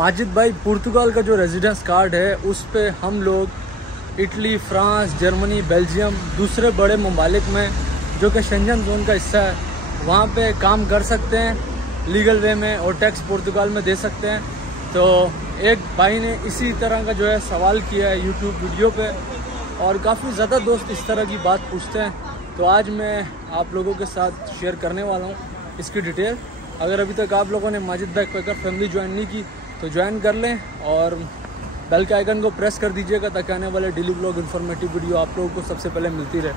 माजिद भाई, पुर्तगाल का जो रेजिडेंस कार्ड है उस पे हम लोग इटली, फ्रांस, जर्मनी, बेल्जियम, दूसरे बड़े ममालिक में जो कि शेंजन जोन का हिस्सा है वहाँ पे काम कर सकते हैं लीगल वे में और टैक्स पुर्तगाल में दे सकते हैं। तो एक भाई ने इसी तरह का जो है सवाल किया है यूट्यूब वीडियो पे और काफ़ी ज़्यादा दोस्त इस तरह की बात पूछते हैं। तो आज मैं आप लोगों के साथ शेयर करने वाला हूँ इसकी डिटेल। अगर अभी तक आप लोगों ने माजिद भाई क्वेकर फैमिली ज्वाइन नहीं की तो ज्वाइन कर लें और बेल के आइकन को प्रेस कर दीजिएगा ताकि आने वाले डेली ब्लॉग इन्फॉर्मेटिव वीडियो आप लोगों को सबसे पहले मिलती रहे।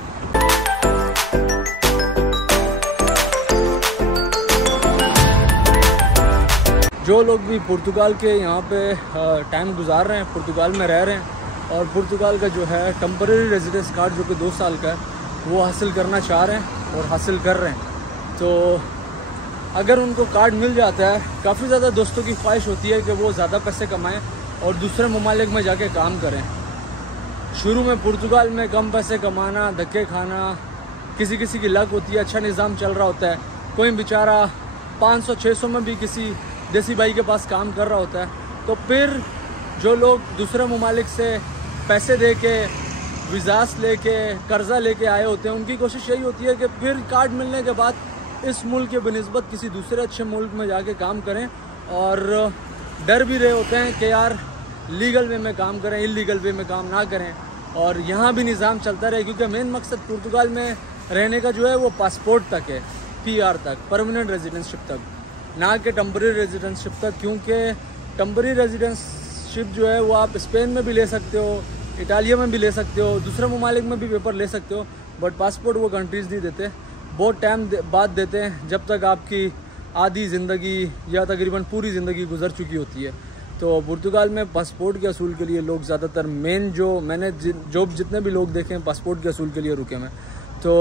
जो लोग भी पुर्तगाल के यहाँ पे टाइम गुजार रहे हैं, पुर्तगाल में रह रहे हैं और पुर्तगाल का जो है टेम्परेरी रेजिडेंस कार्ड जो कि 2 साल का है वो हासिल करना चाह रहे हैं और हासिल कर रहे हैं, तो अगर उनको कार्ड मिल जाता है, काफ़ी ज़्यादा दोस्तों की ख्वाहिश होती है कि वो ज़्यादा पैसे कमाएं और दूसरे ममालिक में जाके काम करें। शुरू में पुर्तगाल में कम पैसे कमाना, धक्के खाना, किसी किसी की लक होती है, अच्छा निज़ाम चल रहा होता है, कोई बेचारा 500-600 में भी किसी देसी भाई के पास काम कर रहा होता है। तो फिर जो लोग दूसरे ममालिक से पैसे दे के, वीज़ास लेके, कर्जा लेके आए होते हैं, उनकी कोशिश यही होती है कि फिर कार्ड मिलने के बाद इस मुल्क के बनिस्बत किसी दूसरे अच्छे मुल्क में जाके काम करें और डर भी रहे होते हैं कि यार लीगल वे में काम करें, इलीगल वे में काम ना करें और यहाँ भी निज़ाम चलता रहे, क्योंकि मेन मकसद पुर्तगाल में रहने का जो है वो पासपोर्ट तक है, PR तक, परमानेंट रेजिडेंसशिप तक, ना कि टेम्परेरी रेजिडेंसशिप तक। क्योंकि टेम्परेरी रेजिडेंसशिप जो है वो आप स्पेन में भी ले सकते हो, इटालिया में भी ले सकते हो, दूसरे ममालिक में भी पेपर ले सकते हो, बट पासपोर्ट वो कंट्रीज़ नहीं देते, बहुत टाइम बाद देते हैं जब तक आपकी आधी ज़िंदगी या तकरीबन पूरी ज़िंदगी गुजर चुकी होती है। तो पुर्तगाल में पासपोर्ट के असूल के लिए लोग ज़्यादातर मेन जो मैंने जितने भी लोग देखे हैं पासपोर्ट के असूल के लिए रुके मैं। तो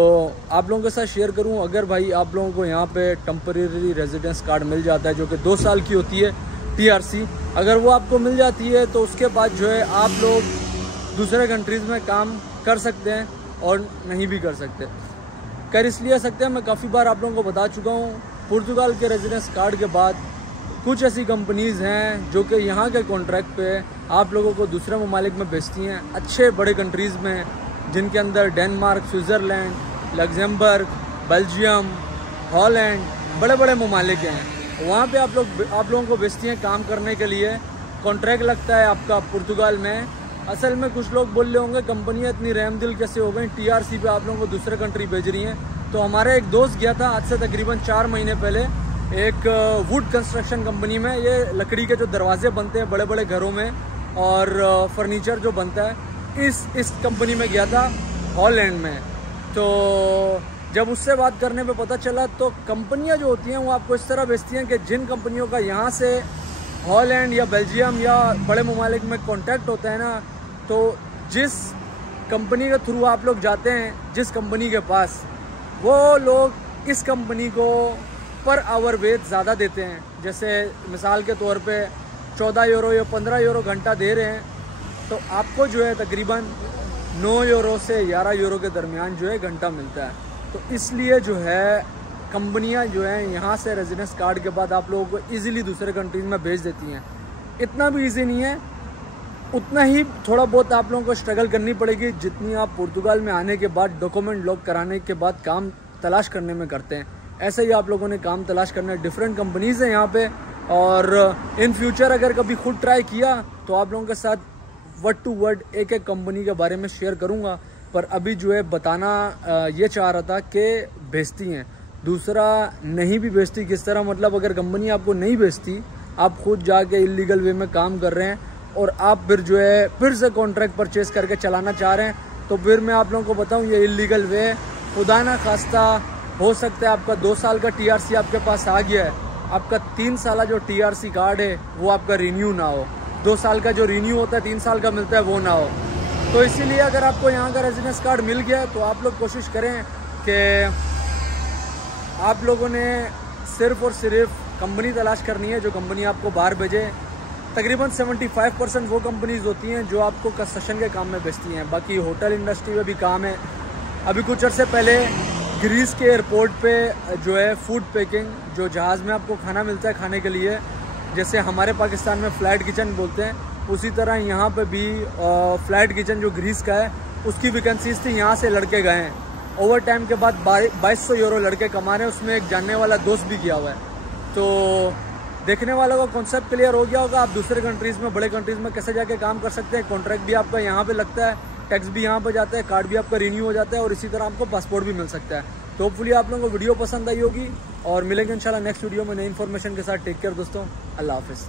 आप लोगों के साथ शेयर करूं, अगर भाई आप लोगों को यहाँ पे टेम्परेरी रेजिडेंस कार्ड मिल जाता है जो कि 2 साल की होती है TRC, अगर वो आपको मिल जाती है तो उसके बाद जो है आप लोग दूसरे कंट्रीज़ में काम कर सकते हैं और नहीं भी कर सकते। कर इसलिए सकते हैं, मैं काफ़ी बार आप लोगों को बता चुका हूँ, पुर्तगाल के रेजिडेंस कार्ड के बाद कुछ ऐसी कंपनीज़ हैं जो कि यहाँ के कॉन्ट्रैक्ट पे आप लोगों को दूसरे ममालिक में भेजती हैं, अच्छे बड़े कंट्रीज़ में, जिनके अंदर Denmark, Switzerland, Luxembourg, Belgium, Holland, बड़े बड़े ममालिक हैं। वहाँ पे आप लोगों को भेजती हैं काम करने के लिए, कॉन्ट्रैक्ट लगता है आपका पुर्तगाल में। असल में कुछ लोग बोल रहे होंगे कंपनियाँ इतनी रहमदिल कैसे हो गई, TRC पे आप लोगों को दूसरे कंट्री भेज रही हैं। तो हमारा एक दोस्त गया था आज से तकरीबन 4 महीने पहले एक वुड कंस्ट्रक्शन कंपनी में, ये लकड़ी के जो दरवाजे बनते हैं बड़े बड़े घरों में और फर्नीचर जो बनता है, इस कंपनी में गया था हॉलैंड में। तो जब उससे बात करने पे पता चला तो कंपनियां जो होती हैं वो आपको इस तरह भेजती हैं कि जिन कंपनियों का यहाँ से हॉलैंड या बेल्जियम या बड़े ममालिक में कॉन्टैक्ट होता है ना, तो जिस कंपनी के थ्रू आप लोग जाते हैं, जिस कंपनी के पास, वो लोग इस कंपनी को पर आवर वेज ज़्यादा देते हैं। जैसे मिसाल के तौर पे 14 यूरो या 15 यूरो घंटा दे रहे हैं, तो आपको जो है तकरीबन 9 यूरो से 11 यूरो के दरमियान जो है घंटा मिलता है। तो इसलिए जो है कंपनियां जो है यहाँ से रेजिडेंस कार्ड के बाद आप लोगों को इजीली दूसरे कंट्रीज में भेज देती हैं। इतना भी इजी नहीं है, उतना ही थोड़ा बहुत आप लोगों को स्ट्रगल करनी पड़ेगी जितनी आप पुर्तगाल में आने के बाद डॉक्यूमेंट लॉक कराने के बाद काम तलाश करने में करते हैं। ऐसे ही आप लोगों ने काम तलाश करना है। डिफरेंट कंपनीज़ हैं यहाँ पे और इन फ्यूचर अगर कभी खुद ट्राई किया तो आप लोगों के साथ वर्ड टू वर्ड एक कंपनी के बारे में शेयर करूँगा, पर अभी जो है बताना ये चाह रहा था कि भेजती हैं, दूसरा नहीं भी भेजती। किस तरह मतलब, अगर कंपनी आपको नहीं भेजती, आप खुद जाके इलीगल वे में काम कर रहे हैं और आप फिर जो है फिर से कॉन्ट्रैक्ट परचेज करके चलाना चाह रहे हैं, तो फिर मैं आप लोगों को बताऊं ये इलीगल वे, खुदा ना खास्ता हो सकता है आपका 2 साल का TRC आपके पास आ गया है, आपका 3 साल जो TRC कार्ड है वो आपका रिन्यू ना हो, 2 साल का जो रिन्यू होता है 3 साल का मिलता है वो ना हो। तो इसीलिए अगर आपको यहाँ का रेजिडेंस कार्ड मिल गया है तो आप लोग कोशिश करें कि आप लोगों ने सिर्फ और सिर्फ कंपनी तलाश करनी है जो कंपनी आपको बाहर भेजे। तकरीबन 75% वो कंपनीज होती हैं जो आपको कंस्ट्रक्शन के काम में भेजती हैं, बाकी होटल इंडस्ट्री में भी काम है। अभी कुछ अर्से पहले ग्रीस के एयरपोर्ट पे जो है फूड पैकिंग, जो जहाज़ में आपको खाना मिलता है खाने के लिए, जैसे हमारे पाकिस्तान में फ्लैट किचन बोलते हैं, उसी तरह यहाँ पे भी फ्लैट किचन जो ग्रीस का है उसकी वैकेंसीज थी। यहाँ से लड़के गए हैं, ओवर टाइम के बाद 2200 यूरो लड़के कमा रहे हैं। उसमें एक जानने वाला दोस्त भी किया हुआ है। तो देखने वालों को कॉन्सेप्ट क्लियर हो गया होगा, आप दूसरे कंट्रीज़ में, बड़े कंट्रीज़ में कैसे जाके काम कर सकते हैं। कॉन्ट्रैक्ट भी आपका यहाँ पे लगता है, टैक्स भी यहाँ पे जाता है, कार्ड भी आपका रिन्यू हो जाता है और इसी तरह आपको पासपोर्ट भी मिल सकता है। तो होपफुली आप लोगों को वीडियो पसंद आई होगी और मिलेंगे इंशाल्लाह नेक्स्ट वीडियो में नई इन्फॉर्मेशन के साथ। टेक केयर दोस्तों, अल्लाह हाफिज़।